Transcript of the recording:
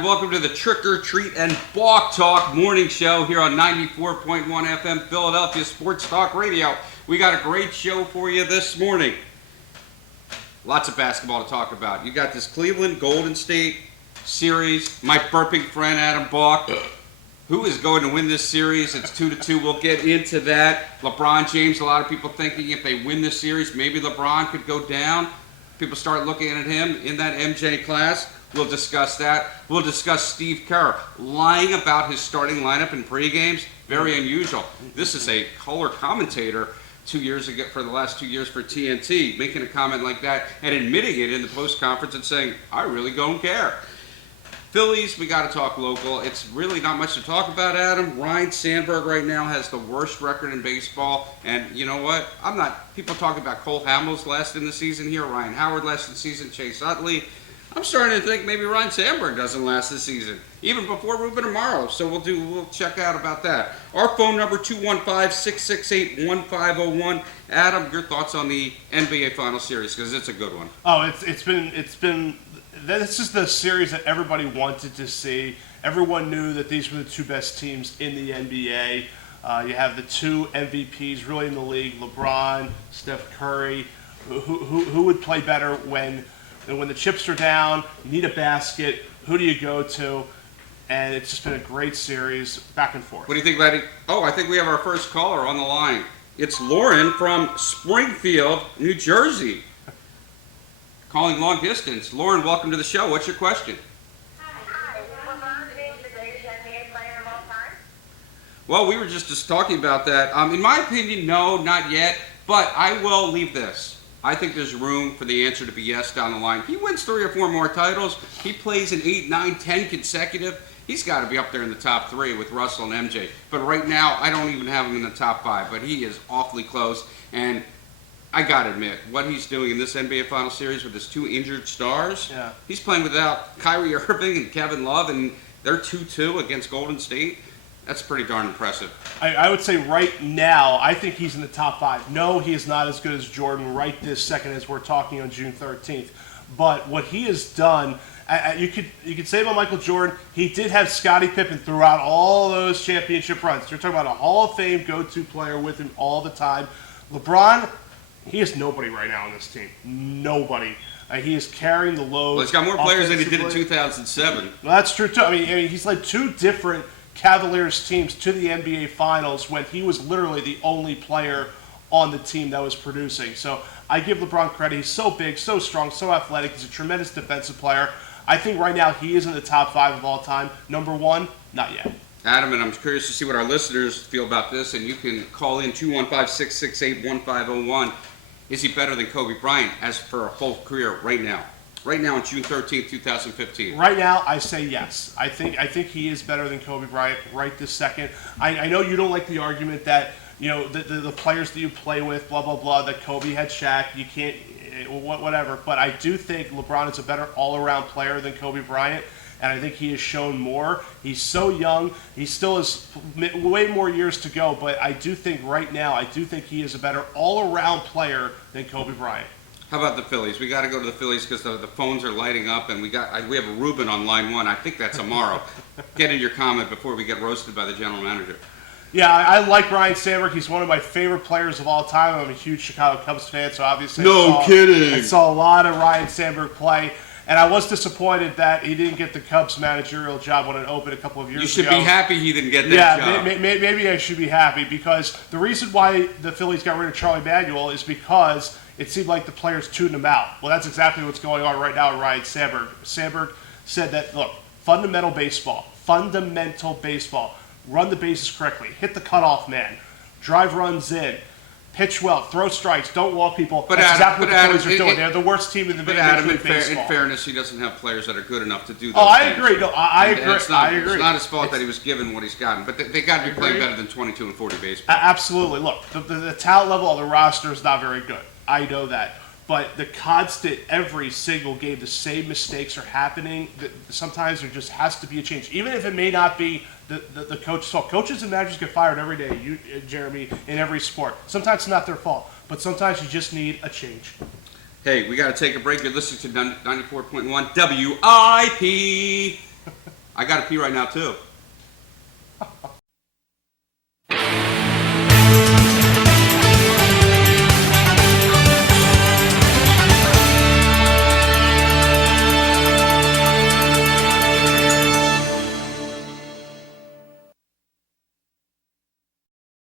and welcome to the Trick or Treat and Balk Talk morning show here on 94.1 FM Philadelphia Sports Talk Radio. We got a great show for you this morning. Lots of basketball to talk about. You got this Cleveland Golden State series. My burping friend Adam Balk, who is going to win this series? It's 2-2. We'll get into that. LeBron James, a lot of people thinking if they win this series, maybe LeBron could go down. People start looking at him in that MJ class. We'll discuss that. We'll discuss Steve Kerr lying about his starting lineup in pre-games. Very unusual. This is a color commentator 2 years ago, for the last 2 years for TNT, making a comment like that and admitting it in the post-conference and saying, I really don't care. Phillies, we got to talk local. It's really not much to talk about, Adam. Ryne Sandberg right now has the worst record in baseball. And you know what? People talk about Cole Hamels last in the season here, Ryan Howard last in the season, Chase Utley. I'm starting to think maybe Ryne Sandberg doesn't last this season, even before Ruben Amaro. So we'll check out about that. Our phone number 215-668-1501. Adam, your thoughts on the NBA Final Series, because it's a good one. Oh, it's been. This is the series that everybody wanted to see. Everyone knew that these were the two best teams in the NBA. You have the two MVPs really in the league: LeBron, Steph Curry. Who would play better when the chips are down, you need a basket, who do you go to? And it's just been a great series, back and forth. What do you think, Laddie? Oh, I think we have our first caller on the line. It's Lauren from Springfield, New Jersey. Calling long distance. Lauren, welcome to the show. What's your question? Hi. LeBron James the greatest NBA player of all time? Well, we were just talking about that. In my opinion, no, not yet. But I will leave this. I think there's room for the answer to be yes down the line. He wins 3 or 4 more titles. He plays in 8, 9, 10 consecutive. He's got to be up there in the top 3 with Russell and MJ. But right now, I don't even have him in the top 5. But he is awfully close. And I got to admit, what he's doing in this NBA Final Series with his 2 injured stars, he's playing without Kyrie Irving and Kevin Love, and they're 2-2 against Golden State. That's pretty darn impressive. I would say right now, I think he's in the top 5. No, he is not as good as Jordan right this second as we're talking on June 13th. But what he has done, you could say about Michael Jordan, he did have Scottie Pippen throughout all those championship runs. You're talking about a Hall of Fame go-to player with him all the time. LeBron, he is nobody right now on this team. Nobody. He is carrying the load. Well, he's got more players than he did in 2007. Well, that's true, too. I mean, he's led 2 different Cavaliers teams to the NBA Finals when he was literally the only player on the team that was producing. So I give LeBron credit. He's so big, so strong, so athletic. He's a tremendous defensive player. I think right now he is in the top 5 of all time. Number 1, not yet. Adam, and I'm curious to see what our listeners feel about this, and you can call in 215-668-1501. Is he better than Kobe Bryant as for a whole career right now? Right now on June 13th, 2015. Right now, I say yes. I think he is better than Kobe Bryant right this second. I know you don't like the argument that, the players that you play with, blah, blah, blah, that Kobe had Shaq, you can't, whatever. But I do think LeBron is a better all-around player than Kobe Bryant, and I think he has shown more. He's so young. He still has way more years to go, but I do think right now, he is a better all-around player than Kobe Bryant. How about the Phillies? We got to go to the Phillies because the phones are lighting up, and we have a Ruben on line 1. I think that's Amaro. Get in your comment before we get roasted by the general manager. Yeah, I like Ryne Sandberg. He's one of my favorite players of all time. I'm a huge Chicago Cubs fan, so obviously I saw a lot of Ryne Sandberg play. And I was disappointed that he didn't get the Cubs managerial job when it opened a couple of years ago. You should be happy he didn't get that job. Yeah, maybe I should be happy because the reason why the Phillies got rid of Charlie Manuel is because it seemed like the players tuned him out. Well, that's exactly what's going on right now with Ryne Sandberg. Sandberg said that, look, fundamental baseball, run the bases correctly, hit the cutoff man, drive runs in, pitch well, throw strikes, don't walk people. But that's Adam, exactly what the Phillies are doing. They're the worst team in the baseball. But Adam, in fairness, he doesn't have players that are good enough to do those I things. agree. No, I agree. It's not his fault that he was given what he's gotten. But they got to be playing better than 22 and 40 baseball. Absolutely. Look, the talent level of the roster is not very good. I know that. But the constant, every single game, the same mistakes are happening. Sometimes there just has to be a change. Even if it may not be the coach's fault. Coaches and managers get fired every day, Jeremy, in every sport. Sometimes it's not their fault. But sometimes you just need a change. Hey, we got to take a break. You're listening to 94.1 WIP. I got to pee right now too.